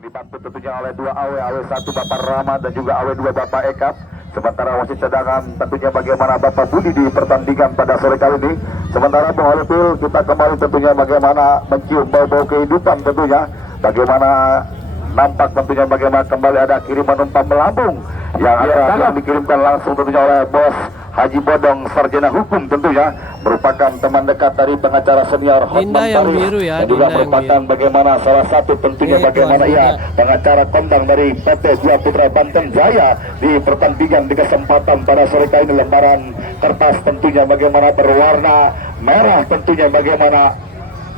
yang dibantu tentunya oleh 2 AW, AW1 Bapak Rama dan juga AW2 Bapak Eka. Sementara wasit cadangan tentunya bagaimana Bapak Budi di pertandingan pada sore kali ini. Sementara Bung Holipil, kita kembali tentunya bagaimana mencium bau-bau kehidupan tentunya. Bagaimana nampak tentunya bagaimana kembali ada kiriman umpan melambung yang akan dikirimkan langsung tentunya oleh Bos Haji Bodong Sarjana Hukum, tentunya merupakan teman dekat dari pengacara senior Hotman Paris ya, dan juga merupakan bagaimana salah satu tentunya bagaimana ia pengacara kondang dari PT Jaya Putra Banten Jaya di pertandingan di kesempatan pada sore kali ini. Lembaran kertas tentunya bagaimana berwarna merah, tentunya bagaimana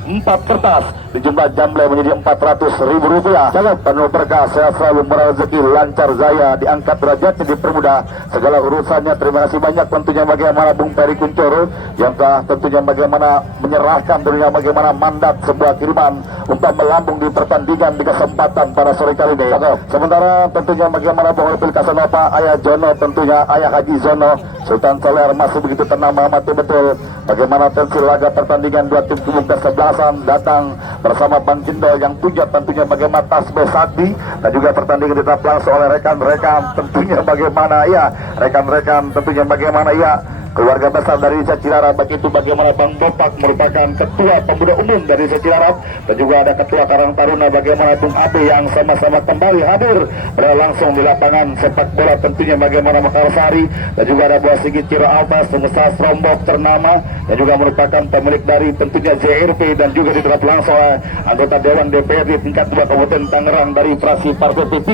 4 kertas di jumlah jamble menjadi Rp400.000. Penuh berkah, sehat selalu, murah rezeki, lancar jaya, diangkat derajatnya, dipermudah segala urusannya. Terima kasih banyak tentunya bagaimana Bung Peri Kuncoro yang telah tentunya bagaimana menyerahkan tentunya bagaimana mandat sebuah kiriman untuk melambung di pertandingan di kesempatan pada sore kali ini. Sementara tentunya bagaimana Bung Holipil Kasanova, Ayah Jono, tentunya Ayah Haji Zono Sultan Soler masih begitu tenang mengamati betul bagaimana tensi laga pertandingan dua tim kubu kesebelasan datang bersama Bang Jendol yang punya tentunya bagaimana tasbih sakti, dan juga pertandingan tetap langsung oleh rekan-rekan tentunya bagaimana ya rekan-rekan tentunya bagaimana ya keluarga besar dari Desa Cilarap, baik itu bagaimana Bang Bopak merupakan ketua pemuda umum dari Desa Cilarap, dan juga ada ketua Karang Taruna bagaimana Bung Abe yang sama-sama kembali hadir pada langsung di lapangan sepak bola tentunya bagaimana Mekarsari, dan juga ada Buah Sigit Ciro Albas, pengusaha Strombok ternama, dan juga merupakan pemilik dari tentunya JRP, dan juga diterap langsung oleh anggota Dewan DPRD tingkat 2 Kabupaten Tangerang dari fraksi Partai P3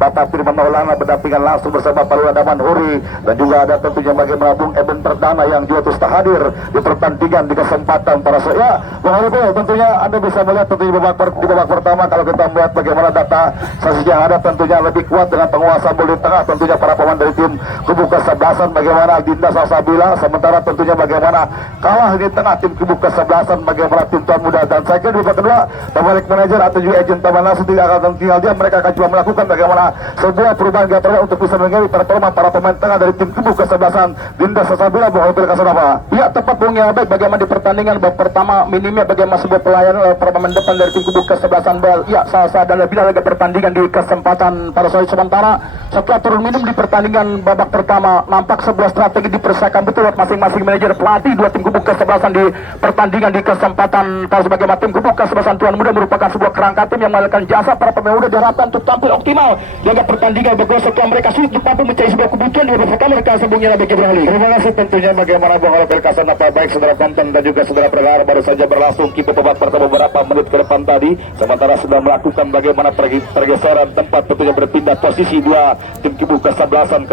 Bapak Firman Maulana berdampingan langsung bersama Pak Lurah Daman Huri, dan juga ada tentunya bagaimana Bung Eben Perdana yang juga terus hadir di pertandingan di kesempatan para ya Bung Holipil, tentunya Anda bisa melihat tentunya di babak pertama kalau kita melihat bagaimana data sisi yang ada tentunya lebih kuat dengan penguasa bola di tengah tentunya para pemain dari tim kubu kesebelasan bagaimana Dinda Salsabila, sementara tentunya bagaimana kalah di tengah tim kubu kesebelasan bagaimana tim Tuan Muda, dan saya kira di babak kedua pemilik manajer atau juga agen Taman Nasional tidak akan tinggal diam, mereka akan coba melakukan bagaimana sebuah perubahan gaya permainan untuk bisa mengenai performa para pemain tengah dari tim kubu kesebelasan Dinda Salsabila. Bung Holipil Kasanova. Ya tepat Bung ya, baik bagaimana di pertandingan babak pertama minimnya bagaimana sebuah pelayanan oleh para pemain depan dari tim kubu kesebelasan Bel. Ya Salsa dan lebih lagi pertandingan di kesempatan pada sore. Sementara setelah turun minum di pertandingan babak pertama nampak sebuah strategi dipersiapkan betul masing-masing manajer pelatih dua tim kubu kesebelasan di pertandingan di kesempatan pada sebagai tim kubu kesebelasan Tuan Muda merupakan sebuah kerangka tim yang melakukan jasa para pemain muda diharapkan untuk tampil optimal jaga pertandingan bagus setelah mereka sulit untuk mampu mencari sebuah kebutuhan di babak pertama mereka sebelumnya lebih beralih. Terima kasih tentunya bagaimana Bung Holipil Kasanova, baik saudara penonton dan juga saudara pendengar baru saja berlangsung kita babak pertama beberapa menit ke depan tadi, sementara sudah melakukan bagaimana pergeseran tempat tentunya berpindah posisi dua tim kubu kesebelasan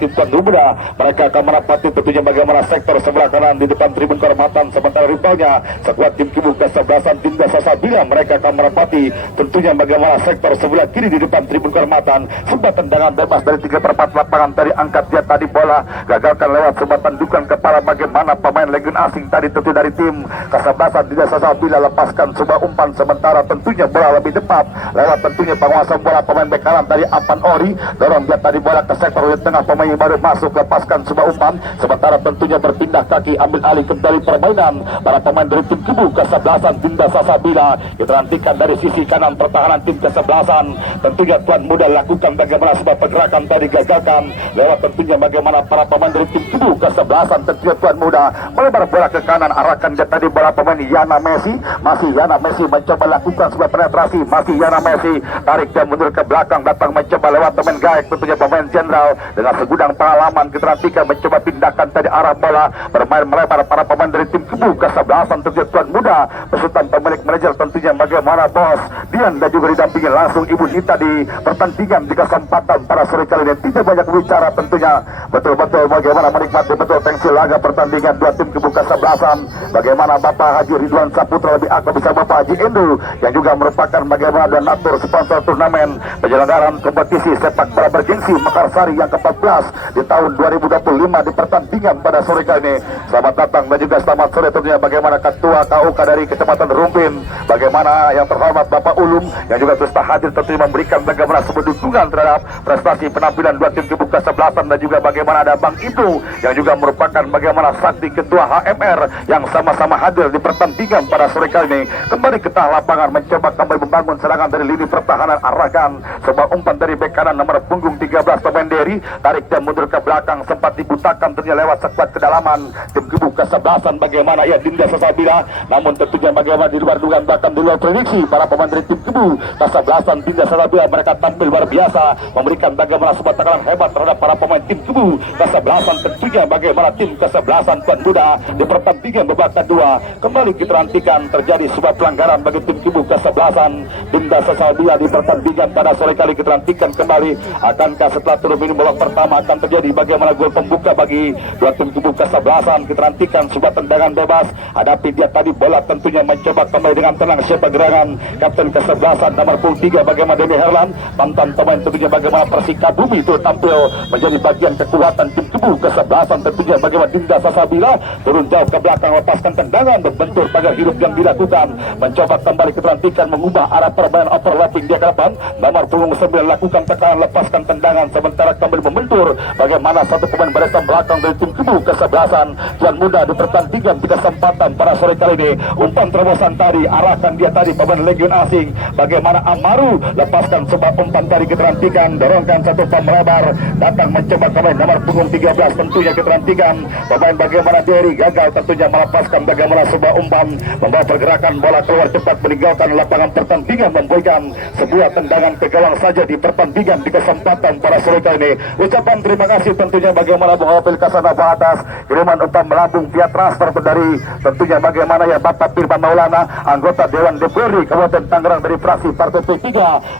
tim Tuan Muda. Mereka akan menempati tentunya bagaimana sektor sebelah kanan di depan tribun kehormatan, sementara rupanya sekuat tim kubu kesebelasan Dinda Salsabila mereka akan menempati tentunya bagaimana sektor sebelah kiri di depan tribun kehormatan. Sebuah tendangan bebas dari 3/4 lapangan tadi angkat dia tadi bola gagalkan lewat sebuah tendukan kepala bagaimana pemain legend asing tadi tentu dari tim kesebelasan Dinda Salsabila lepaskan sebuah umpan, sementara tentunya bola lebih tepat lewat tentunya penguasa bola pemain bek kanan tadi Apan Ori dorong dia tadi bola ke sektor di tengah pemain baru masuk lepaskan sebuah umpan, sementara tentunya berpindah kaki ambil alih kembali permainan para pemain dari tim kubu kesebelasan Dinda Salsabila. Kita nantikan dari sisi kanan pertahanan tim kesebelasan tentunya Tuan Muda lakukan bagaimana sebuah pergerakan tadi gagalkan lewat tentunya bagaimana para pemain dari tim kubu kesebelasan tentunya Tuan Muda melebar bola ke kanan arahkan dia tadi bola pemain Yana Messi, masih Yana Messi mencoba lakukan sebuah penetrasi, masih Yana Messi tarik dia mundur ke belakang datang mencoba lewat pemain gaek tentunya pemain Jenderal dengan segudang pengalaman. Kita nantikan mencoba pindahkan tadi arah bola bermain melebar para pemain dari tim kubu kesebelasan tentunya Tuan Muda besutan pemilik manajer tentunya bagaimana Bos Dian dan juga didampingi langsung Ibu Nita di pertandingan di kesempatan pada sore kali ini. Tidak banyak bicara tentunya betul-betul bagaimana menikmati betul tensi laga pertandingan dua tim kubu kesebelasan, bagaimana Bapak Haji Ridwan Saputra lebih akrab bisa Bapak Haji Endo yang juga merupakan bagaimana donatur sponsor turnamen penyelenggaraan kompetisi sepak bola bergengsi Mekarsari yang ke-14 di tahun 2025 di pertandingan pada sore kali ini. Selamat datang dan juga selamat sore tentunya bagaimana Ketua KUK dari Kecamatan Rumpin, bagaimana yang terhormat Bapak Ulum yang juga terus hadir tentunya memberikan bagaimana sebuah dukungan terhadap prestasi penampilan dua tim kubu kesebelasan, dan juga bagaimana ada Bang Ibu yang juga merupakan bagaimana sakti ketua HMR yang sama-sama hadir di pertandingan pada sore kali ini. Kembali ke tengah lapangan mencoba kembali membangun serangan dari lini pertahanan, arahkan sebuah umpan dari bek kanan nomor punggung 13 pemain Derry, tarik dan mundur ke belakang, sempat dibutakan tentunya lewat sekuat kedalaman tim Kebu kesebelasan bagaimana ia Dinda Sasabila, namun tentunya bagaimana di luar dugaan bahkan di luar prediksi para pemain dari tim Kebu kesebelasan Dinda Sasabila. Mereka tampil luar biasa memberikan bagaimana sebuah tekanan hebat terhadap para pemain tim Kebu kesebelasan. Tentunya bagaimana tim kesebelasan Tuan Muda di pertandingan babak kedua kembali kita nantikan terjadi sebuah pelanggaran bagi tim Kebu kesebelasan Dinda Sasabila di pertandingan pada sore kali. Kita nantikan kembali akankah setelah turun minum babak pertama akan terjadi bagaimana gol pembuka bagi dua tim Kebu kesebelasan. Kita nantikan sebuah tendangan bebas, hadapi dia tadi bola tentunya mencoba kembali dengan tenang siapa gerangan kapten kesebelasan nomor 3 bagaimana Demi Herlan, mantan pemain tentunya bagaimana Persika Bumi itu tampil menjadi bagian kekuatan tim Kebu kesebelasan. Tentunya bagaimana Dinda Sasabila turun jauh ke belakang lepaskan tendangan berbentur pagar hidup yang dilakukan, mencoba kembali kita nantikan mengubah arah permainan overlapping dia ke depan, nomor punggung 9 lakukan tekanan lepaskan tendangan sementara kembali membentur bagaimana satu pemain barisan belakang dari tim Kebu kesebelasan Tuan Muda di pertandingan di kesempatan pada sore kali ini. Umpan terobosan tadi arahkan dia tadi pemain Legion asing bagaimana Amaru lepaskan sebuah umpan tadi kita nantikan dorongkan satu umpan melebar datang mencoba kembali nomor punggung 13 tentunya kita nantikan pemain bagaimana Derry gagal tentunya melepaskan bagaimana sebuah umpan membawa pergerakan bola keluar cepat meninggalkan lapangan pertandingan memberikan sebuah tendangan ke gawang saja di pertandingan di kesempatan pada sore kali ini. Ucapan terima kasih tentunya bagaimana Bung Opil Kasana atas kiriman umpan melambung via transfer dari tentunya bagaimana ya Bapak Firman Maulana anggota Dewan DPRD Kabupaten Tangerang dari fraksi Partai P3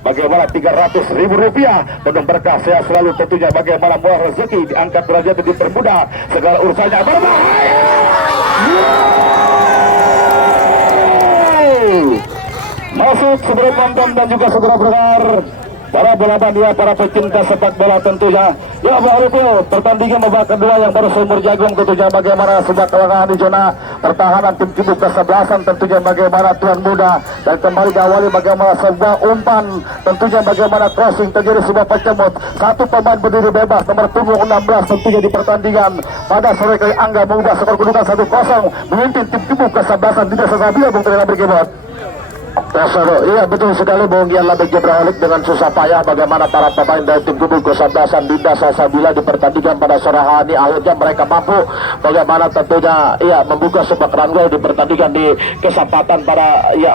bagaimana Rp300.000 penuh berkah sehat selalu tentunya bagaimana murah rezeki diangkat derajat dipermudah segala urusannya berbahaya. Masuk sebelum nonton dan juga segera berdengar para bola mania, para pecinta sepak bola tentunya. Ya Bang Rupil, pertandingan babak kedua yang baru sumber jagung tentunya bagaimana sebuah kelengahan di zona pertahanan tim Kebu kesebelasan tentunya bagaimana Tuan Muda dan kembali diawali bagaimana sebuah umpan tentunya bagaimana crossing terjadi sebuah pecemut satu pemain berdiri bebas nomor punggung 16 tentunya di pertandingan pada sore kali Angga mengubah skor kedudukan 1-0 memimpin tim Kebu kesebelasan tidak sesabila Bung Trina berkebot. Iya betul sekali Bung Gian Labek Jebrahalik dengan susah payah bagaimana para pemain dari tim Kebu kesebelasan Dinda Sasabila di pertandingan pada sore hari akhirnya mereka mampu bagaimana tentunya membuka sebuah keran gol di pertandingan di kesempatan pada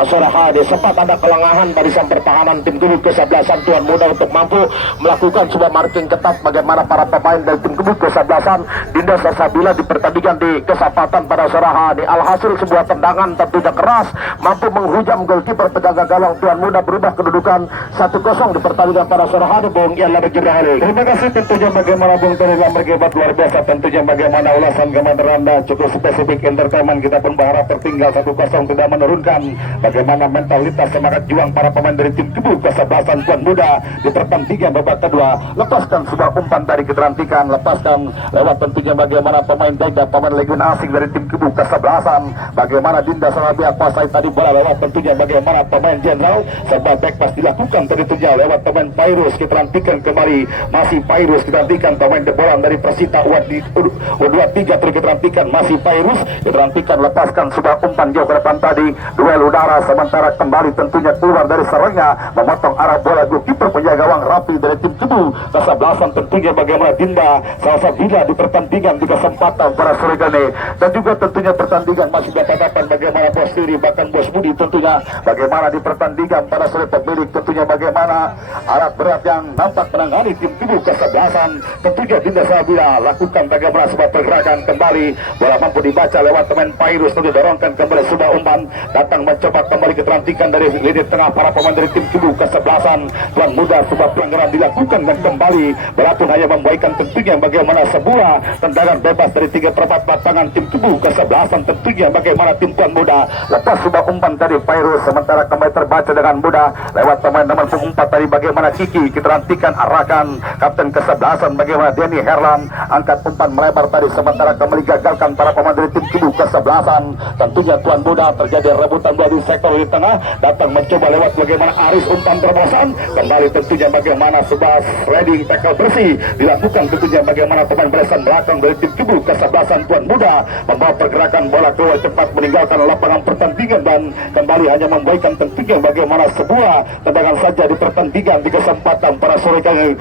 sore hari. Sempat ada kelengahan barisan pertahanan tim Kebu kesebelasan Tuan Muda untuk mampu melakukan sebuah marking ketat bagaimana para pemain dari tim Kebu kesebelasan Dinda Sasabila di pertandingan di kesempatan pada sore hari. Alhasil sebuah tendangan tentunya keras mampu menghujam golkiper penjaga gawang Tuan Muda berubah kedudukan 1-0 di pertandingan pada sore hari Bung Gian Labek Jebrahalik. Terima kasih tentunya bagaimana Bung Trina berkebot luar biasa tentunya bagaimana ulasan komentar Anda cukup spesifik entertainment. Kita pun berharap tertinggal 1-0 tidak menurunkan bagaimana mentalitas semangat juang para pemain dari tim Kebu kesebelasan Tuan Muda di pertandingan babak kedua. Lepaskan sebuah umpan dari keterantikan, lepaskan lewat tentunya bagaimana pemain Dega pemain Legion asing dari tim Kebu kesebelasan bagaimana Dinda Sasabila kuasai tadi bola lewat tentunya bagaimana pemain Jenderal serba back pas dilakukan tadi tentunya lewat pemain Pairus kita nantikan kembali masih Pairus kita nantikan pemain debolan dari Persita U23 terus kita nantikan masih Pairus kita nantikan lepaskan sebuah umpan jauh ke depan tadi duel udara sementara kembali tentunya keluar dari serangnya memotong arah bola goalkeeper penjaga gawang Rapi dari tim Kebu kesebelasan tentunya bagaimana Dinda Sasabila di pertandingan di kesempatan para sore kali dan juga tentunya pertandingan masih dapat bagaimana Bos Diri bahkan Bos Budi tentunya bagaimana di pertandingan pada sore pemilik tentunya bagaimana alat berat yang nampak menangani tim Kebu kesebelasan tentunya Dinda Sasabila lakukan bagaimana sebuah pergerakan kembali bola mampu dibaca lewat pemain Pairus tentu dorongkan kembali sebuah umpan datang mencoba kembali keterantikan dari lini tengah para pemain dari tim Kebu kesebelasan Tuan Muda sebuah pelanggaran dilakukan dan kembali bola pun hanya membaikan tentunya bagaimana sebuah tendangan bebas dari 3/4 lapangan tim Kebu kesebelasan tentunya bagaimana tim Tuan Muda lepas sebuah umpan dari Pairus sementara kembali terbaca dengan mudah lewat pemain nomor 4 tadi bagaimana Kiki. Kita nantikan arahkan kapten ke-11 bagaimana Denny Herlan, angkat umpan melebar tadi sementara kembali gagalkan para pemain dari tim Kibu ke-11. Tentunya tuan muda terjadi rebutan bola di sektor di tengah, datang mencoba lewat bagaimana Aris umpan terobosan, kembali tentunya bagaimana sebuah sliding tackle bersih dilakukan tentunya bagaimana pemain barisan belakang dari tim Kibu ke-11 tuan muda membawa pergerakan bola keluar cepat meninggalkan lapangan pertandingan dan kembali hanya memberikan tentunya bagaimana sebuah tendangan saja di pertandingan di kesempatan para sore kali.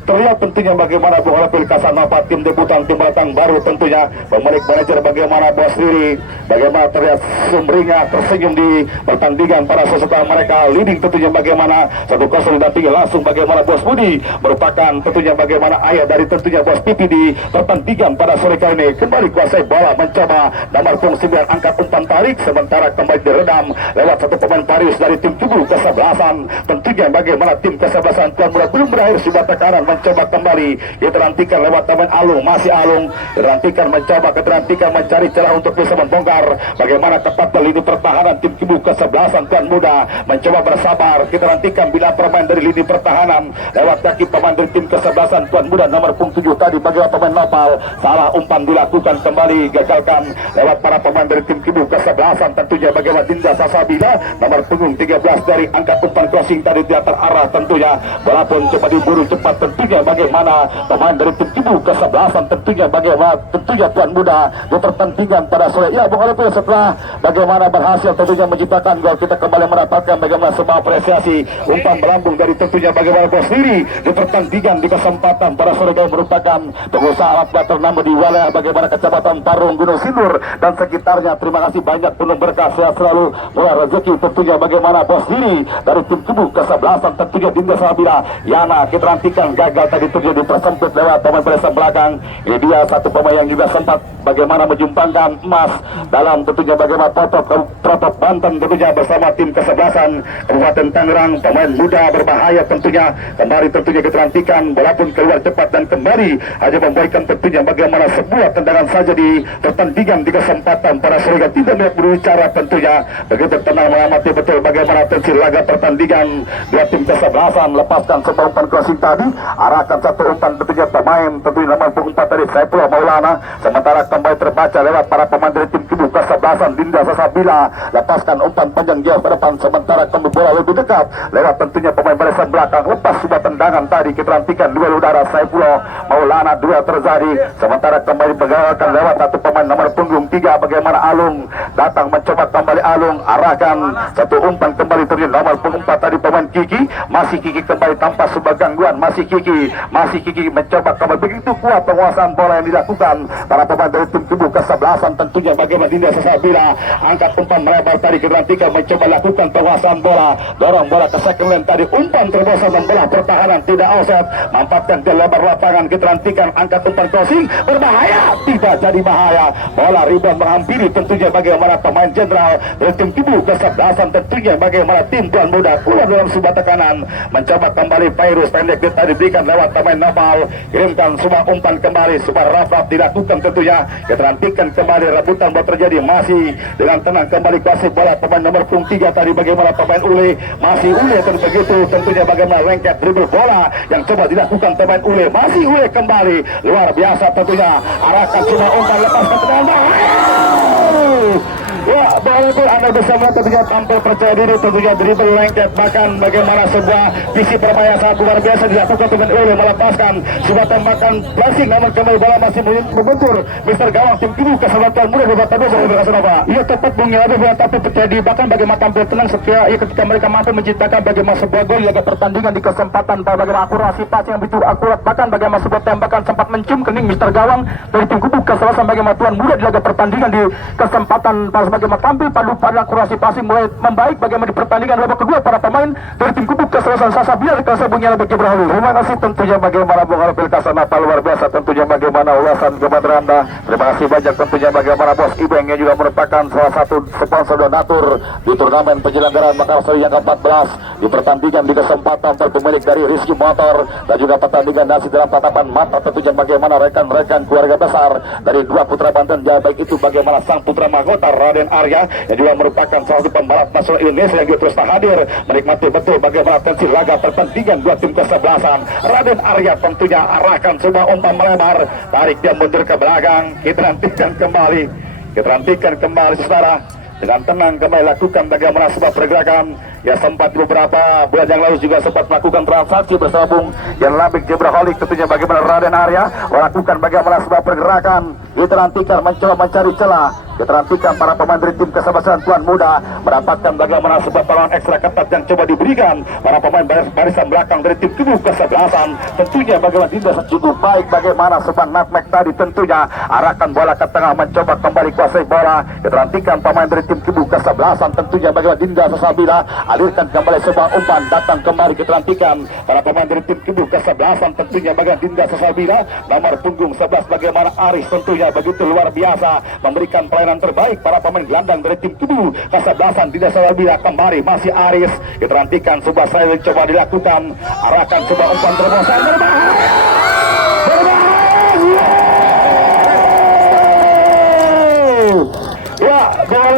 Terlihat tentunya bagaimana Bung Alpil Kasanova, tim debutan, tim datang baru tentunya pemilik manajer bagaimana bos diri, bagaimana terlihat sumringah tersenyum di pertandingan para sesudah mereka leading tentunya bagaimana 1-0 didampingi langsung bagaimana bos Budi merupakan tentunya bagaimana ayah dari tentunya bos Pipi di pertandingan pada sore kali ini. Kembali kuasai bola mencoba nomor 9 angkat umpan tarik sementara kembali diredam lewat satu pemain Paris dari tim Tubuh ke-11. Tentunya bagaimana tim ke-11 tuan muda belum berakhir sebuah tekanan mencoba kembali diterantikan lewat teman Alung, masih Alung diterantikan mencoba keterantikan mencari celah untuk bisa membongkar bagaimana ketat lini pertahanan tim Kibu ke-11 tuan muda mencoba bersabar diterantikan bila permain dari lini pertahanan lewat kaki pemain dari tim ke-11 tuan muda nomor 7 tadi bagaimana pemain Nopal salah umpan dilakukan kembali gagalkan lewat para pemain dari tim Kibu ke-11 tentunya bagaimana Dinda Sasabila nomor punggung 13 dari angkat umpan crossing tadi di atas arah tentunya bola pun coba diburu cepat tentunya bagaimana pemain dari tim Kibu ke-11 tentunya bagaimana tentunya tuan muda di pertandingan pada sore ya Bung Alpil setelah bagaimana berhasil tentunya menciptakan gol kita kembali mendapatkan bagaimana sebuah apresiasi umpan melambung dari tentunya bagaimana bos diri di pertandingan di kesempatan pada sore kali merupakan pengusaha alat ternama di wilayah bagaimana kecamatan Parung Gunung Sindur dan sekitarnya. Terima kasih banyak penuh berkah sehat selalu murah rezeki tentunya bagaimana bos diri dari tim Kibu ke-11 tentunya Dinda Sabila Yana kita nantikan gagal tadi tujuh dipersempit lewat pemain barisan belakang. Ini dia satu pemain yang juga sempat bagaimana menjumpangkan emas dalam tentunya bagaimana Protop Banten tentunya bersama tim ke-11 Kabupaten Tangerang. Pemain muda berbahaya tentunya kembali tentunya keterantikan bola pun keluar cepat dan kembali hanya memberikan tentunya bagaimana sebuah tendangan saja di pertandingan di kesempatan para sore tidak banyak berbicara tentunya begitu tenang mengamati betul bagaimana tensi laga pertandingan dua tim ke-11 lepaskan sebuah umpan crossing tadi arahkan satu umpan tentunya pemain tentunya nomor 4 dari Saifullah Maulana sementara kembali terbaca lewat para pemain dari tim Kibu ke-11 Dinda Sasabila lepaskan umpan panjang jauh ke depan sementara kembali bola lebih dekat lewat tentunya pemain barisan belakang lepas sebuah tendangan tadi kita nantikan duel udara Saifullah Maulana dua terjadi sementara kembali bergerakan lewat satu pemain nomor punggung 3 bagaimana Alung datang mencoba kembali Alung arahkan satu umpan kembali terjadi nomor punggung 4 tadi pemain Kiki masih Kiki kembali tanpa sebuah gangguan masih Kiki mencoba kembali begitu kuat penguasaan bola yang dilakukan para pemain dari tim Kibu ke-11 tentunya bagaimana Dinda Sasabila angkat umpan melebar tadi kerantikan mencoba lakukan penguasaan bola dorong bola ke second line tadi umpan terbosan membelah pertahanan tidak offset mampatkan ke lebar lapangan kerantikan angkat umpan crossing berbahaya tidak jadi bahaya bola rebound menghampiri tentunya bagaimana pemain jenderal dari tim Kibu ke-11 tentunya bagaimana tim tuan muda keluar dalam sebuah tekanan mencoba kembali Virus pendek tadi diberikan lewat pemain Nopal kirimkan sebuah umpan kembali sebuah rafraf dilakukan tentunya keterantikan kembali rebutan bola terjadi masih dengan tenang kembali kuasai bola pemain nomor 3 tadi bagaimana pemain Ule masih Ule begitu tentunya bagaimana lengket dribble bola yang coba dilakukan pemain Ule masih Ule kembali luar biasa tentunya arahkan sebuah umpan lepaskan tendangan bahaya. Ya, walaupun Anda bersama tentunya tampil percaya diri tentunya dribble lengket bahkan bagaimana sebuah visi permainan sangat luar biasa dilakukan dengan Ule melepaskan sebuah tembakan flashing namun kembali bola masih membentur Mister Gawang tim Kibu ke-11 muda beberapa dua dari Kasanova. Ia tepat mengelabui bola tapi percaya diri bahkan bagaimana tampil tenang ketika mereka mampu menciptakan bagaimana sebuah gol laga pertandingan di kesempatan bagaimana akurasi pas yang begitu akurat bahkan bagaimana sebuah tembakan sempat mencium kening Mister Gawang dari tim Kibu ke-11 bagaimana tuan muda di laga pertandingan di kesempatan pas bagaimana tampil pada akurasi passing mulai membaik bagaimana di pertandingan babak kedua para pemain dari tim Kibu ke-11 Sasabila di kelas bunyi bagi berhalu. Terima kasih tentunya bagaimana Bung Alpil Kasanova luar biasa tentunya bagaimana ulasan kepada Anda. Terima kasih banyak tentunya bagaimana Bos Ibeng yang juga merupakan salah satu sponsor donatur di turnamen penyelenggaraan Makassar yang ke-14 di pertandingan di kesempatan terpemilik dari Rizky Motor dan juga pertandingan nasi dalam tatapan mata tentunya bagaimana rekan-rekan keluarga besar dari dua putra Banten baik itu bagaimana sang putra mahkota Raden Arya Jaya yang juga merupakan salah satu pembalap nasional Indonesia yang juga terus hadir menikmati betul bagaimana tensi laga pertandingan dua tim kesebelasan. Raden Arya tentunya arahkan sebuah umpan melebar, tarik dia mundur ke belakang. Kita nantikan kembali saudara dengan tenang kembali lakukan bagaimana sebuah pergerakan. Ya sempat beberapa bulan yang lalu juga sempat melakukan transaksi bersambung yang Labik Jebraholic tentunya bagaimana Raden Arya melakukan bagaimana sebuah pergerakan. Kita nantikan mencoba mencari celah. Kita nantikan para pemain dari tim kesebelasan Tuan Muda mendapatkan bagaimana sebuah perlawanan ekstra ketat yang coba diberikan para pemain barisan belakang dari tim tubuh kesebelasan. Tentunya bagaimana Dinda cukup baik bagaimana sebuah nutmeg tadi tentunya arahkan bola ke tengah mencoba kembali kuasai bola. Kita nantikan pemain dari tim tubuh kesebelasan tentunya bagaimana Dinda Sasabila alirkan kembali sebuah umpan datang kembali. Kita nantikan para pemain dari tim tubuh kesebelasan tentunya bagaimana Dinda Sasabila nomor punggung 11 bagaimana Aris tentunya begitu luar biasa memberikan pelayanan terbaik para pemain gelandang dari tim tubuh kesebelasan. Dinda Sasabila kembali masih Aris. Kita nantikan sebuah saya coba dilakukan arahkan sebuah umpan terobosan ya,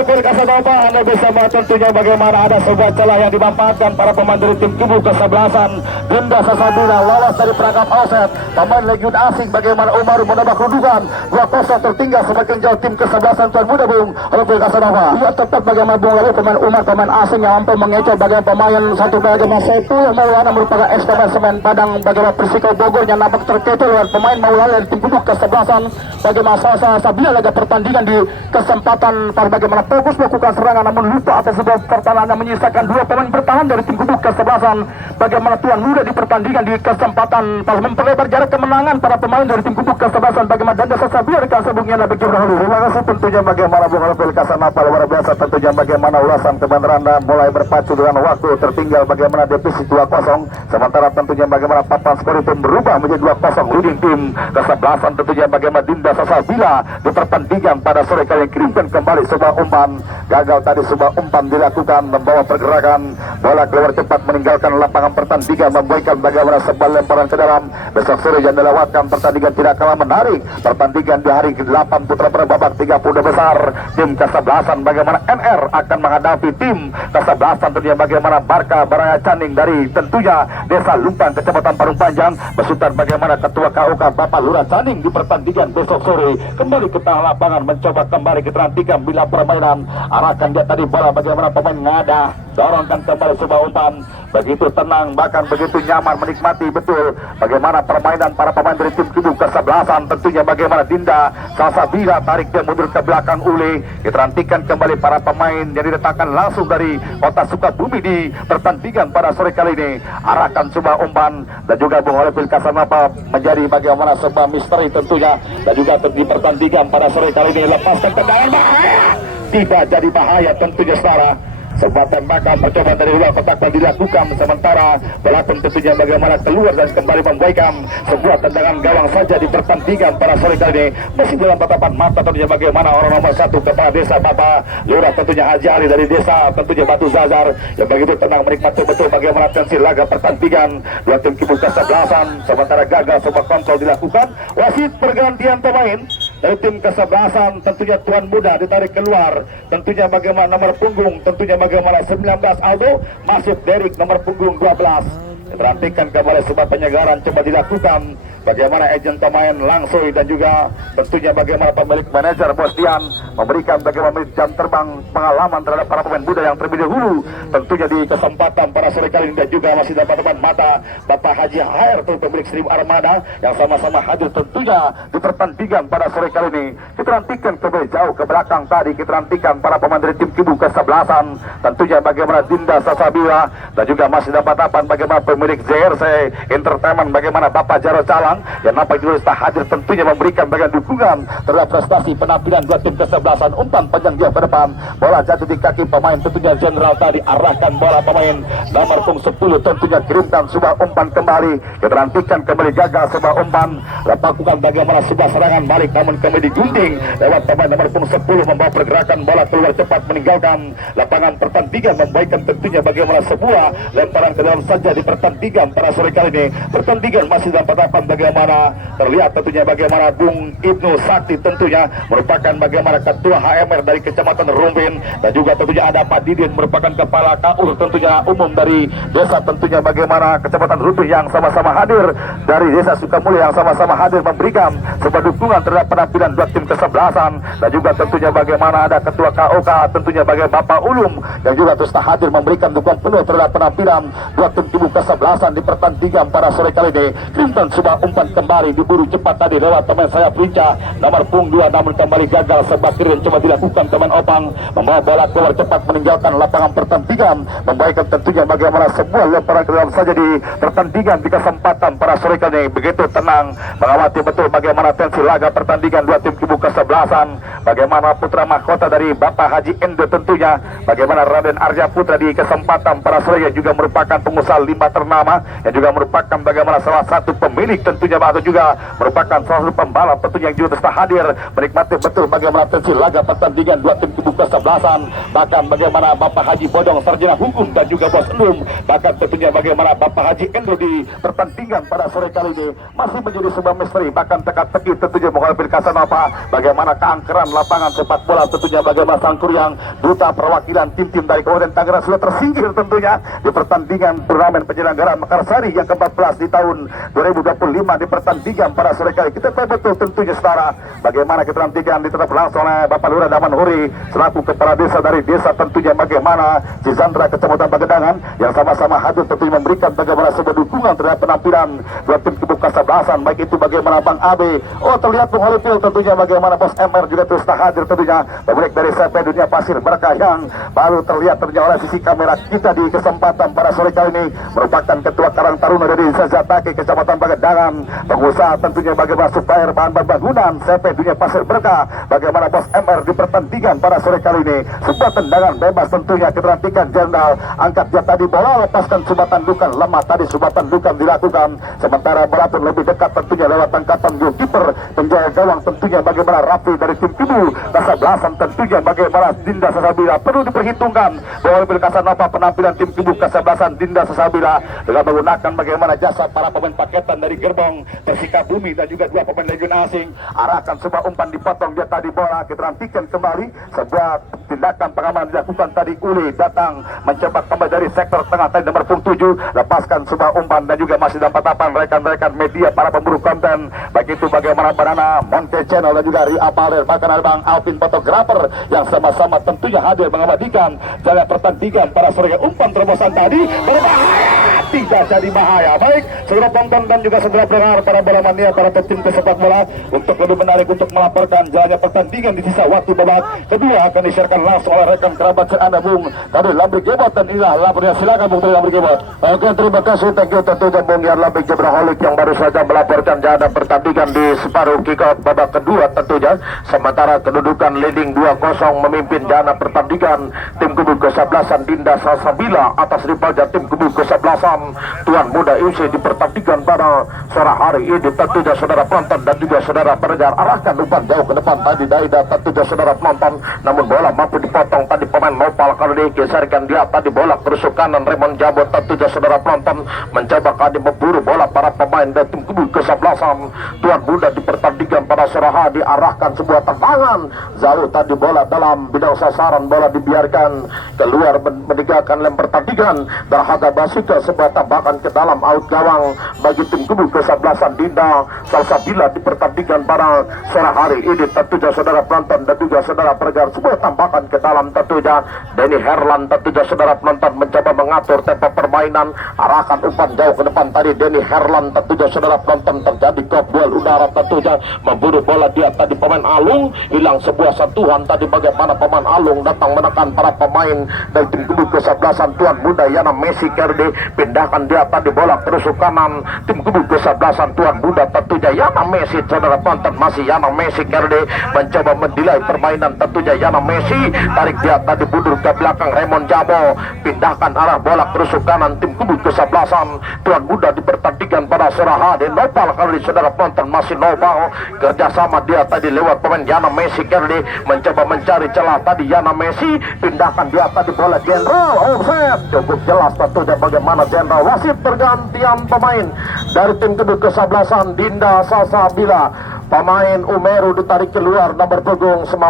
walaupun Casanova Anda bisa tentunya bagaimana ada sebuah celah yang dimanfaatkan para pemain dari tim tubuh kesebelasan. Dinda Sasabila lolos dari perangkap offset. Pemain legiun asing bagaimana Umar menambah kedudukan 2-0 tertinggal semakin jauh tim kesebelasan Tuan Muda Bung walaupun Casanova. Ya tetap bagaimana Bung lalu pemain Umar pemain asing yang mampu mengecoh bagaimana pemain satu bagaimana Saiful Maulana merupakan ex-pemain Padang bagaimana Persiko Bogor yang nampak terkecoh dengan pemain Maulana dari tim tubuh kesebelasan. Bagaimana Sasabila laga pertandingan di kesempatan para bagaimana fokus melakukan serangan namun lupa atas sebuah pertahanan yang menyisakan dua pemain bertahan dari tim tubuh kesebelasan. Bagaimana Tuan Muda di pertandingan di kesempatan para memperlebar jarak kemenangan para pemain dari tim tubuh kesebelasan. Bagaimana Dinda Sasabila rekan sebelumnya Labik Jebraholic. Terima kasih tentunya bagaimana Bung Alfil Casanova luar biasa tentunya bagaimana ulasan kebenaran mulai berpacu dengan waktu tertinggal bagaimana defisit 2-0 sementara tentunya bagaimana papan skor itu berubah menjadi 2-0 leading tim kesebelasan tentunya bagaimana Dinda Sasabila di pertandingan pada sore kali yang kirimkan kembali sebuah umpan gagal tadi sebuah umpan dilakukan membawa pergerakan bola keluar cepat meninggalkan lapangan pertandingan membuahkan bagaimana sebuah lemparan ke dalam. Besok sore yang dilewatkan pertandingan tidak kalah menarik pertandingan di hari ke-8 putra babak 30 besar tim kesebelasan bagaimana NR akan menghadapi tim kesebelasan tentunya bagaimana Barka Baraya Caning dari tentunya Desa Lumpang Kecamatan Parung Panjang besutan bagaimana Ketua KUK Bapak Lurah Caning di pertandingan besok sore kembali ke tengah lapangan mencoba kembali kita nantikan bila permainan arahkan dia tadi bola bagaimana pemain ngada dorongkan kembali sebuah umpan begitu tenang bahkan begitu nyaman menikmati betul bagaimana permainan para pemain dari tim tubuh kesebelasan tentunya bagaimana Dinda Sasabila tarik dia mundur ke belakang Ule. Kita nantikan kembali para pemain yang diletakkan langsung dari kota Sukabumi di pertandingan pada sore kali ini arahkan sebuah umpan dan juga Bung Alfil Casanova menjadi bagaimana sebuah misteri tentunya dan juga di pertandingan pada sore kali ini lepaskan tendangan bahaya tidak jadi bahaya tentunya saudara. Sebuah tembakan percobaan dari luar kotak dan dilakukan sementara pelakon tentunya bagaimana keluar dan kembali membuahkan sebuah tendangan gawang saja di pertandingan pada sore kali ini masih dalam tatapan mata tentunya bagaimana orang nomor 1 kepala desa Bapak Lurah tentunya Haji Ali dari desa tentunya Batu Zazar yang begitu tenang menikmati betul bagaimana tensi laga pertandingan dua tim tubuh kesebelasan sementara gagal sebuah kontrol dilakukan wasit pergantian pemain dari tim kesebelasan tentunya Tuan Muda ditarik keluar tentunya bagaimana nomor punggung tentunya bagaimana 19 Aldo masuk Derek nomor punggung 12 Diperhatikan kembali sebuah penyegaran coba dilakukan bagaimana ejen pemain Langsui dan juga tentunya bagaimana pemilik manajer Bostian memberikan bagaimana jam terbang pengalaman terhadap para pemain muda yang terlebih dahulu tentunya di kesempatan pada sore kali ini dan juga masih dapat teman mata Bapak Haji HR pemilik Seribu Armada yang sama-sama hadir tentunya di pertandingan pada sore kali ini. Kita nantikan kembali jauh ke belakang tadi kita nantikan para pemain dari tim Kibu kesebelasan tentunya bagaimana Dinda Sasabila dan juga masih dapat bagaimana pemilik JRC Entertainment bagaimana Bapak Jaro Calang yang nampak juga sudah hadir tentunya memberikan bagian dukungan terhadap prestasi penampilan dua tim kesebelasan. Umpan panjang dia ke depan bola jatuh di kaki pemain tentunya Jenderal tadi arahkan bola pemain nomor punggung 10 tentunya kirimkan sebuah umpan kembali kita nantikan kembali gagal sebuah umpan lakukan bagaimana sebuah serangan balik namun kembali digunting lewat pemain nomor punggung 10 membawa pergerakan bola keluar cepat meninggalkan lapangan pertandingan membaikkan tentunya bagaimana sebuah lemparan ke dalam saja di pertandingan pada sore kali ini. Pertandingan masih dalam tatapan bagaimana terlihat tentunya bagaimana Bung Ibnu Sakti tentunya merupakan bagaimana ketua HMR dari Kecamatan Rumbin, dan juga tentunya ada Pak Didin merupakan kepala KUR tentunya umum dari desa tentunya bagaimana Kecamatan Rumbin yang sama-sama hadir dari desa Sukamulya yang sama-sama hadir memberikan sebuah dukungan terhadap penampilan dua tim kesebelasan, dan juga tentunya bagaimana ada ketua KOK tentunya bagaimana Bapak Ulum yang juga terus hadir memberikan dukungan penuh terhadap penampilan dua tim kubu kesebelasan di pertandingan pada sore kali ini. Clinton sudah umpan kembali diburu cepat tadi lewat teman saya Princa nomor punggung 2, namun kembali gagal sebab kiri coba dilakukan teman Opang membawa bola keluar cepat meninggalkan lapangan pertandingan, membaikkan tentunya bagaimana sebuah lemparan ke dalam saja di pertandingan di kesempatan pada sore kali ini. Begitu tenang mengamati betul bagaimana tensi laga pertandingan dua tim kubu kesebelasan, bagaimana putra mahkota dari Bapak Haji Endo tentunya bagaimana Raden Arja Putra di kesempatan para sore yang juga merupakan pengusaha limbah ternama yang juga merupakan bagaimana salah satu pemilik tentunya atau juga merupakan salah satu pembalap tentunya yang juga telah hadir menikmati betul bagaimana tensi laga pertandingan dua tim kubu kesebelasan, bahkan bagaimana Bapak Haji Bodong sarjana hukum dan juga bos endum, bahkan tentunya bagaimana Bapak Haji Endo di pertandingan pada sore kali ini masih menjadi sebuah misteri, bahkan teka-teki tentunya menghadapi Kasanova bagaimana keangkeran lapangan sepak bola tentunya bagaimana Sangkuriang duta perwakilan tim-tim dari Kabupaten Tangerang sudah tersingkir tentunya di pertandingan turnamen penyelenggaraan Mekarsari yang ke-14 di tahun 2025 di pertandingan pada sore kali. Kita tahu betul tentunya saudara bagaimana kita nantikan ditetap langsung oleh Bapak Lurah Daman Huri selaku kepala desa dari desa tentunya bagaimana Cisandra Kecamatan Pagedangan yang sama-sama hadir tentunya memberikan bagaimana sebuah dukungan terhadap penampilan dua tim kubu kesebelasan, baik itu bagaimana Bang Abe, oh terlihat Bung Holipil tentunya bagaimana Bos MR juga terus hadir tentunya pemilik dari CP Dunia Pasir Berkah yang baru terlihat ternyata oleh sisi kamera kita di kesempatan pada sore kali ini merupakan ketua Karang Taruna dari desa Zatake Kecamatan Pagedangan, pengusaha tentunya bagaimana supplier bahan bangunan CP Dunia Pasir Berkah, bagaimana Bos MR di pertandingan pada sore kali ini sebuah tendangan bebas tentunya kita nantikan Jenderal angkat dia tadi bola lepaskan sumbatan dukan lemah tadi sumbatan dukan dilakukan sementara bola pun lebih dekat tentunya lewat angkatan goalkeeper penjaga gawang tentunya bagaimana Rafi dari tim kubu kesebelasan tentunya bagaimana Dinda Sasabila perlu diperhitungkan bahwa mobil Kasanova penampilan tim kubu kesebelasan Dinda Sasabila dengan menggunakan bagaimana jasa para pemain paketan dari gerbong Persika Bumi dan juga dua pemain legion asing arahkan sebuah umpan dipotong dia tadi bola kita nantikan kembali sebuah tindakan pengamanan dilakukan tadi Uli datang mencoba kembali dari sektor tengah tadi nomor 7 lepaskan sebuah umpan dan juga masih dapat apa rekan-rekan media para pemburu konten baik itu bagaimana Banana Monte Channel dan juga Ria Paler bahkan ada Bang Alvin fotografer yang sama-sama tentunya hadir mengabadikan jalan pertandingan para sore umpan terobosan tadi berbahaya tidak jadi bahaya. Baik saudara tonton dan juga saudara pendengar para bola mania para pecinta sepak bola untuk lebih menarik untuk melaporkan jalannya pertandingan di sisa waktu babak kedua akan disiarkan langsung oleh rekan kerabat Anda Bung Kadir Labrik Gebot dan inilah lapornya silakan Bung Kadir Labrik Gebot. Oke terima kasih thank you tentunya Bung Yar Labrik Jebraholic yang baru saja melaporkan jalannya pertandingan di separuh kick-off babak kedua tentunya sementara kedudukan leading 2-0 memimpin jalannya pertandingan tim kubu kesebelasan Dinda Sasabila atas rivalnya tim kubu kesebelasan Tuan Muda UC di pertandingan pada sore hari ini tentunya saudara penonton dan juga saudara pendengar arahkan umpan jauh ke depan tadi Daida tentunya saudara penonton namun bola mampu dipotong tadi pemain Nopal kalau digeserkan dia tadi bola kerusuk kanan Raymond Jabot tentunya saudara penonton mencoba kali memburu bola para pemain dan tim kubu kesebelasan Tuan Muda di pertandingan pada sore hari diarahkan sebuah tendangan jauh tadi bola dalam bidang sasaran bola dibiarkan keluar meninggalkan lem pertandingan Darhaga Basika sebuah tambakan ke dalam out gawang bagi tim kubu kesebelasan Dinda Sasabila di pertandingan pada sore hari ini tentunya saudara penonton dan juga saudara pendengar sebuah tambakan ke dalam tentunya Denny Herlan tentunya saudara penonton mencoba mengatur tempo permainan arahkan umpan jauh ke depan tadi Denny Herlan tentunya saudara penonton terjadi duel udara tentunya memburu bola dia tadi pemain Alung hilang sebuah sentuhan tadi bagaimana pemain Alung datang menekan para pemain dari tim kubu kesebelasan Tuan Muda Yana Messi Kerde pindahkan dia tadi bola kerusuk kanan tim kubu kesebelasan Tuan Muda tentunya Yana Messi saudara penonton masih Yana Messi Kerde mencoba mendilai permainan tentunya Yana Messi tarik dia tadi mundur ke belakang Raymond Jabo pindahkan arah bola kerusuk kanan tim kubu kesebelasan Tuan Muda di pertandingan pada sore hari Nopal kali saudara penonton masih Nopal kerjasama dia tadi lewat pemain Yana Messi Kerde mencoba mencari celah tadi Yana Messi pindahkan dia tadi bola Jenderal offset cukup jelas tentunya bagaimana Jenderal Nah, wasit pergantian pemain dari tim kedua kesebelasan Dinda Sasabila. Pemain Umeru ditarik keluar nomor punggung 19,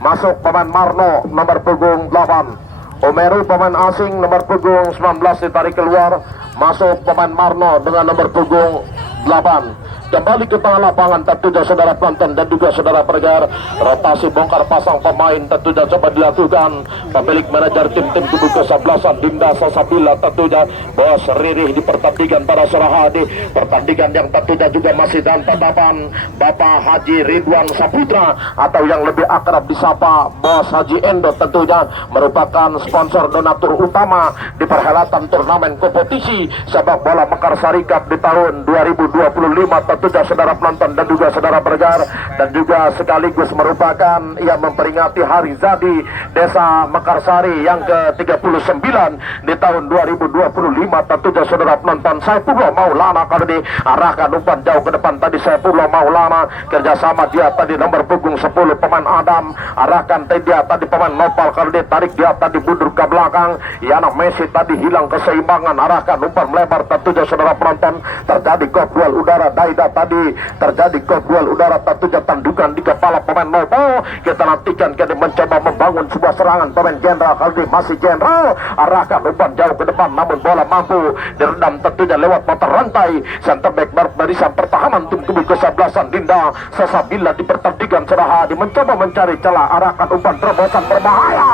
masuk pemain Marno nomor punggung 8. Umeru pemain asing nomor punggung 19 ditarik keluar, masuk pemain Marno dengan nomor punggung 8. Kembali ke tengah lapangan tentunya saudara penonton dan juga saudara pendengar, rotasi bongkar pasang pemain tentunya coba dilakukan. Pemilik manajer tim kubu kesebelasan Dinda Sasabila tentunya Bos Ririh di pertandingan pada sore hari. Pertandingan yang tentunya juga masih dalam tatapan Bapak Haji Ridwan Saputra atau yang lebih akrab disapa Bos Haji Endo, tentunya merupakan sponsor donatur utama di perhelatan turnamen kompetisi sepak bola Mekarsari Cup di tahun 2025 tentunya saudara penonton dan juga saudara pendengar, dan juga sekaligus merupakan yang memperingati Hari Jadi Desa Mekarsari yang ke-39 di tahun 2025 tentunya saudara penonton. Saifullah Maulana kalau diarahkan umpan jauh ke depan tadi, Saifullah Maulana kerjasama dia tadi nomor punggung 10 pemain Adam, arahkan dia tadi pemain Nopal kalau ditarik dia tadi mundur ke belakang. Yana Messi tadi hilang keseimbangan, arahkan umpan melebar tentunya saudara penonton. Terjadi gol duel udara Daida tadi, terjadi gol duel udara tentunya tandukan di kepala pemain Nopal. Kita nantikan kita mencoba membangun sebuah serangan pemain Jenderal kali ini masih Jenderal, arahkan umpan jauh ke depan namun bola mampu diredam tentunya lewat mata rantai center back barisan pertahanan tim kubu kesebelasan Dinda Sasabila di pertandingan Serahadi mencoba mencari celah, arahkan umpan terobosan berbahaya,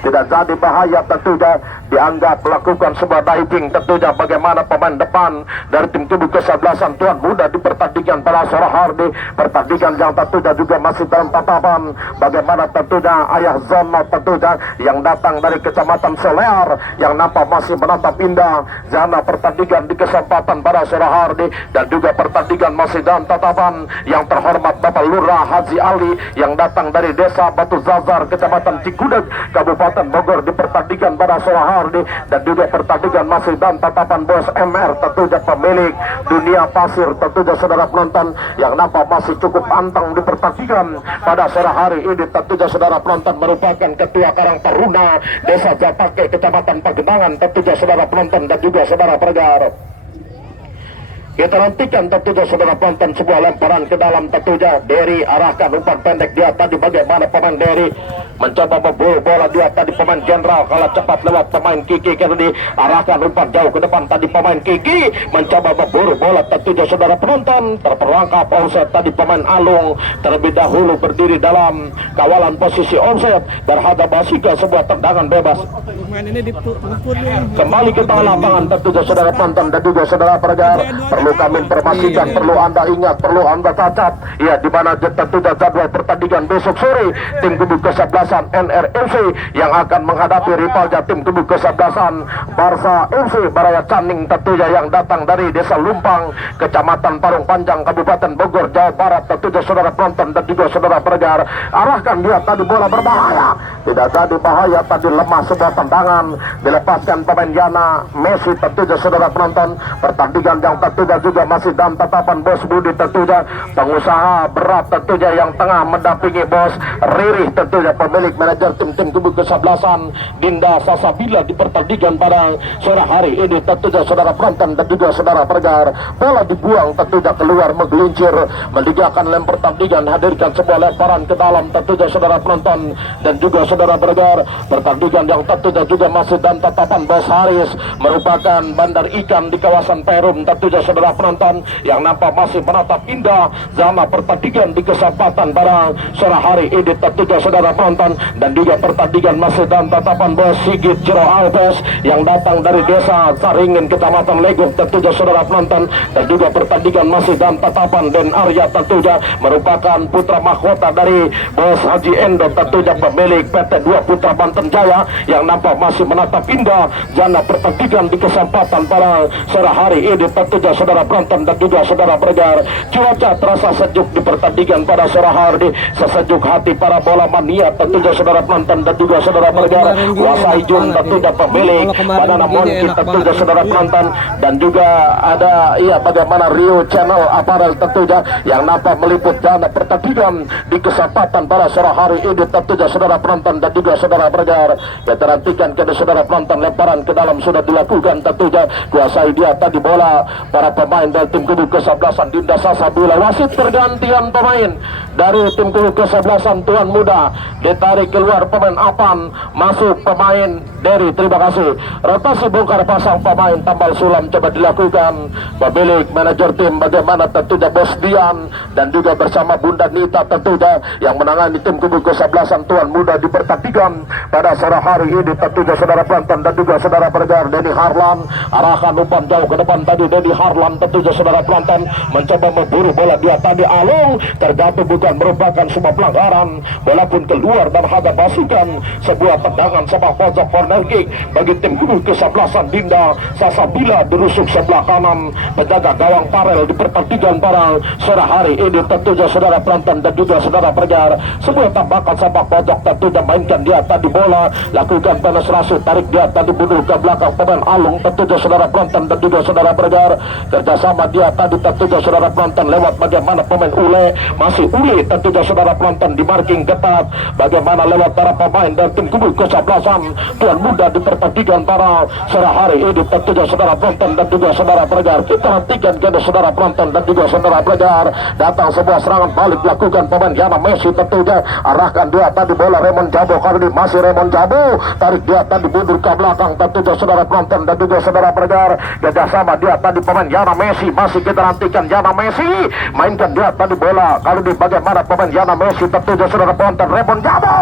tidak jadi bahaya tentunya, dianggap melakukan sebuah diving tentunya. Bagaimana pemain depan dari tim kubu kesebelasan Tuan Muda di pertandingan pada sore hari, pertandingan yang tentunya juga masih dalam tatapan bagaimana tentunya Ayah Zono tentunya yang datang dari Kecamatan Solear yang nampak masih menatap indah zona pertandingan di kesempatan pada sore hari, dan juga pertandingan masih dalam tatapan yang terhormat Bapak Lurah Haji Ali yang datang dari Desa Batu Zazar Kecamatan Cikudeg Kabupaten Bogor di pertandingan pada sore hari, dan juga pertandingan masih dalam tatapan Bos MR tentunya pemilik Dunia Pasir tentunya saudara penonton yang nampak masih cukup antang di pertandingan pada sore hari ini tentunya saudara penonton, merupakan Ketua Karang Taruna Desa Japake Kecamatan Pagenangan tentunya saudara penonton dan juga saudara pendengar. Kita nantikan tentunya saudara penonton sebuah lemparan ke dalam tentunya Derry, arahkan umpan pendek dia tadi, bagaimana pemain Derry mencoba memburu bola dia tadi pemain Jenderal kalah cepat lewat pemain Kiki Kennedy, arahkan umpan jauh ke depan tadi pemain Kiki mencoba memburu bola tentunya saudara penonton, terperangkap offset tadi pemain Alung terlebih dahulu berdiri dalam kawalan posisi offset terhadap Basika, sebuah tendangan bebas. Kembali ke tengah lapangan tentunya saudara penonton dan juga saudara pendengar, perlu kami informasikan, perlu anda ingat, perlu anda catat ya, di mana tentunya jadwal pertandingan besok sore tim kubu kesebelasan NRFC yang akan menghadapi rivalnya tim kubu kesebelasan Barca FC Baraya Caning tentunya yang datang dari Desa Lumpang Kecamatan Parung Panjang Kabupaten Bogor Jawa Barat tentunya saudara penonton dan juga saudara pendengar. Arahkan dia tadi bola berbahaya, tidak jadi bahaya tadi, lemah sebuah tendangan dilepaskan pemain Yana Messi tentunya saudara penonton. Pertandingan yang tentunya juga masih dalam tatapan Bos Budi tentunya pengusaha berat tentunya yang tengah mendampingi Bos Ririh tentunya pemilik manajer tim kubu kesebelasan Dinda Sasabila di pertandingan pada sore hari ini tentunya saudara penonton dan juga saudara pendengar. Bola dibuang tentunya keluar menggelincir meninggalkan lem pertandingan, hadirkan sebuah lemparan ke dalam tentunya saudara penonton dan juga saudara pendengar. Pertandingan yang tentunya juga masih dalam tatapan Bos Haris merupakan bandar ikan di kawasan Perum tentunya saudara penonton yang nampak masih menatap indah zona pertandingan di kesempatan pada sore hari ini tentunya saudara penonton, dan juga pertandingan masih dalam tatapan Bos Sigit Jero Alves yang datang dari Desa Saringin Kecamatan Legup tentunya saudara penonton, dan juga pertandingan masih dalam tatapan Den Arya tentunya merupakan putra mahkota dari Bos Haji Endo tentunya pemilik PT 2 Putra Banten Jaya yang nampak masih menatap indah zona pertandingan di kesempatan pada sore hari ini tentunya saudara saudara penonton dan juga saudara pendengar. Cuaca terasa sejuk di pertandingan pada sore hari, sesejuk hati para bola mania tentunya saudara penonton dan juga saudara pendengar. Kuasa Ijun tentunya pemilik, pada namun kita tentunya saudara penonton dan juga ada bagaimana Rio Channel Apparel tentunya yang nampak meliput dana pertandingan di kesempatan pada sore hari ini tentunya saudara penonton dan juga saudara pendengar. Kita nantikan ke saudara penonton, lemparan ke dalam sudah dilakukan tentunya. Kuasai dia tadi bola para pemain dari tim kubu kesebelasan Dinda Sasabila. Wasit pergantian pemain dari tim kubu kesebelasan Tuan Muda, ditarik keluar pemain Apan, masuk pemain Derry. Terima kasih. Rotasi bongkar pasang pemain, tambal sulam coba dilakukan. Pemilik manajer tim bagaimana tentunya Bos Dian dan juga bersama Bunda Nita tentunya yang menangani tim kubu kesebelasan Tuan Muda di pertandingan pada sore hari ini tentunya saudara penonton dan juga saudara pendengar. Denny Harlan arahkan umpan jauh ke depan tadi. Denny Harlan tentunya saudara penonton mencoba memburu bola, dia tadi alung terjatuh, bukan merupakan sebuah pelanggaran. Bola pun keluar dan hadap pasukan. Sebuah tendangan sepak pojok corner kick bagi tim kubu kesebelasan Dinda Sasabila dirusuk sebelah kanan penjaga gawang Parel di pertandingan pada sore hari ini tentunya saudara penonton dan juga saudara pendengar. Sebuah tembakan sepak pojok tentunya mainkan dia tadi bola, lakukan penetrasi, tarik dia tadi mundur ke belakang pemain Alung tentunya saudara penonton dan juga saudara pendengar. Kerjasama dia tadi tentunya saudara penonton lewat bagaimana pemain Ule, masih Ule tentunya saudara penonton di marking ketat, bagaimana lewat para pemain dan tim kubu kesebelasan Tuan Muda di pertandingan para sore hari ini tentunya saudara penonton dan juga saudara pendengar. Kita nantikan ke saudara penonton dan juga saudara pendengar. Datang sebuah serangan balik dilakukan pemain Yana Messi tentunya, arahkan dia tadi bola Raymond Jabo, kali ini masih Raymond Jabo, tarik dia tadi mundur ke belakang tentunya saudara penonton dan juga saudara pendengar. Kerjasama dia tadi pemain Yana Messi, masih kita nantikan Yana Messi, mainkan dia tadi bola, kali ini bagaimana pemain Yana Messi tentunya saudara penonton. Raymond Jabo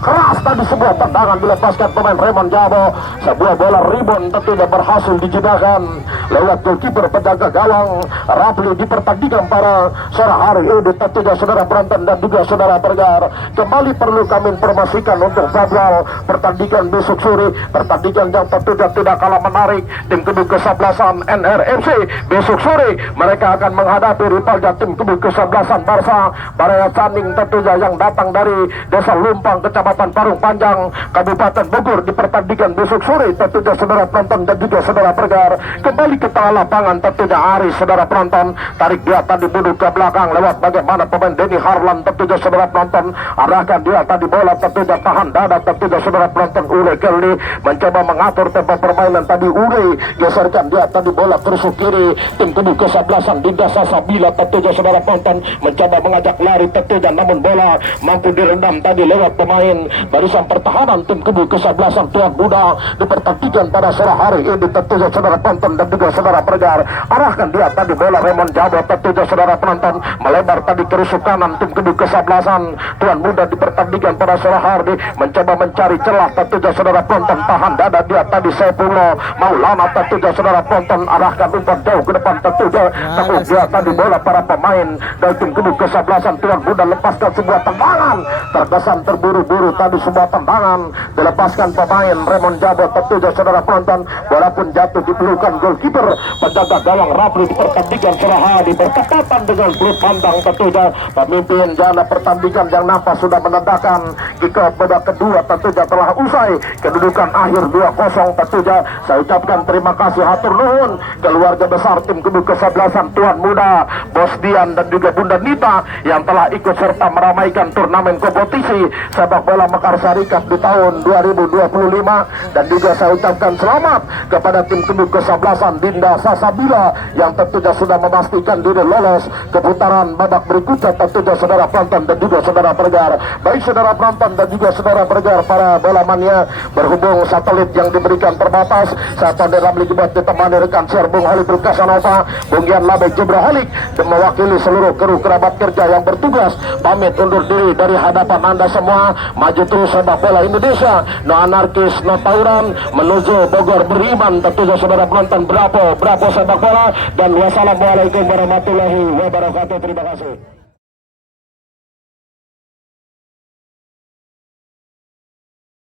keras tadi, sebuah tendangan dilepaskan pemain Raymond Jabo, sebuah bola rebound tentunya berhasil dijedakan lewat goalkeeper penjaga gawang Rafli di pertandingan para sore hari ini tentunya saudara penonton dan juga saudara pendengar. Kembali perlu kami informasikan untuk jadwal pertandingan besok sore, pertandingan yang tentunya tidak kalah menarik. Tim kubu kesebelasan NRFC besok sore mereka akan menghadapi rivalnya tim kubu kesebelasan Barca Baraya Caning tentunya yang datang dari Desa Lumpang, Kecamatan Parung Panjang, Kabupaten Bogor di pertandingan besok sore tentunya saudara penonton dan juga saudara pendengar. Kembali ke tengah lapangan tentunya Aris saudara penonton, tarik dia tadi mundur ke belakang lewat bagaimana pemain Denny Harlan tentunya saudara penonton, arahkan dia tadi bola tentunya tahan dada tentunya saudara penonton. Ule Kelly mencoba mengatur tempo permainan tadi. Ule geserkan dia tadi bola terusuk kiri tim kubu kesebelasan Dinda Sasabila tentunya saudara penonton, mencoba mengajak lari tentunya namun bola mampu direndam tadi lewat pemain barisan pertahanan tim kubu kesebelasan Tuan Muda di pertandingan pada sore hari ini tentunya saudara penonton dan juga saudara pendengar. Arahkan dia tadi bola Raymond Jabo tentunya saudara penonton, melebar tadi kerusuk kanan tim kubu kesebelasan Tuan Muda di pertandingan pada sore hari, mencoba mencari celah tentunya saudara penonton, tahan dada dia tadi Sepuluh Maulana tentunya saudara penonton, arahkan umpan jauh ke depan tentunya, tangguh dia tadi bola para pemain dari tim kubu kesebelasan Tuan Muda, lepaskan sebuah tendangan terkesan terburu-buru tadi, sebuah tendangan dilepaskan pemain Raymond Jabo tentunya saudara penonton, bola pun jatuh di pelukan goalkeeper penjaga gawang Rafli di pertandingan sore hari bertepatan dengan pelut pandang tentunya pemimpin jana pertandingan yang nampak sudah menandakan kick off babak kedua tentunya telah usai, kedudukan akhir 2-0 tentunya. Saya ucapkan terima kasih hatur nuhun keluarga besar tim kubu kesebelasan Tuan Muda, Bos Dian dan juga Bunda Nita yang telah ikut serta meramaikan turnamen kompetisi sepak bola Mekarsari Cup di tahun 2025, dan juga saya ucapkan selamat kepada tim kubu kesebelasan Dinda Sasabila yang tentunya sudah memastikan diri lolos ke putaran babak berikutnya tentunya saudara penonton dan juga saudara pendengar. Baik saudara penonton dan juga saudara pendengar para bola mania, berhubung satelit yang diberikan terbatas, saya Pandai Ramli Jebat ditemani rekan share Bung Haliful Kasanova, Bung Yan Labe Jibrahalik, dan mewakili seluruh kru kerabat kerja yang bertugas pamit undur diri dari hadapan anda semua. Maju terus sepak bola Indonesia, no anarkis, no tawuran, menuju Bogor beriman tentunya saudara penonton. Bravo sepak bola, dan wassalamualaikum warahmatullahi wabarakatuh. Terima kasih.